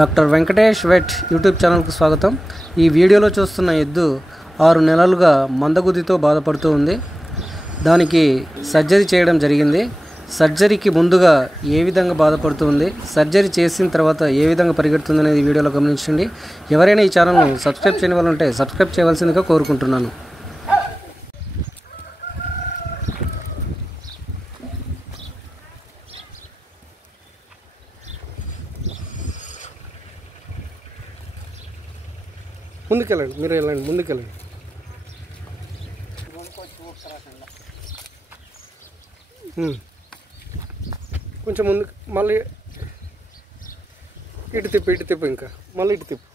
Doctor Venkatesh wet YouTube ఛానల్కు స్వాగతం. ఈ వీడియోలో చూస్తున్న ఎద్దు 6 నెలలుగా మందగుదితో బాధపడుతూ ఉంది. దానికి సర్జరీ చేయడం జరిగింది. సర్జరీకి ముందుగా ఏ విధంగా బాధపడుతుంది, సర్జరీ చేసిన తర్వాత ఏ విధంగా పరిగెడుతుంది అనేది వీడియోలో గమనించండి. ఎవరైనా ఈ ఛానల్ను సబ్స్క్రైబ్ చేయని వాళ్ళు ఉంటే సబ్స్క్రైబ్ చేయవలసిందిగా కోరుకుంటున్నాను. ముందుకెళ్ళండి, మీరు వెళ్ళండి, ముందుకెళ్ళండి. కొంచెం ముందు, మళ్ళీ ఇటు తిప్పు, ఇంకా మళ్ళీ ఇటు తిప్పు.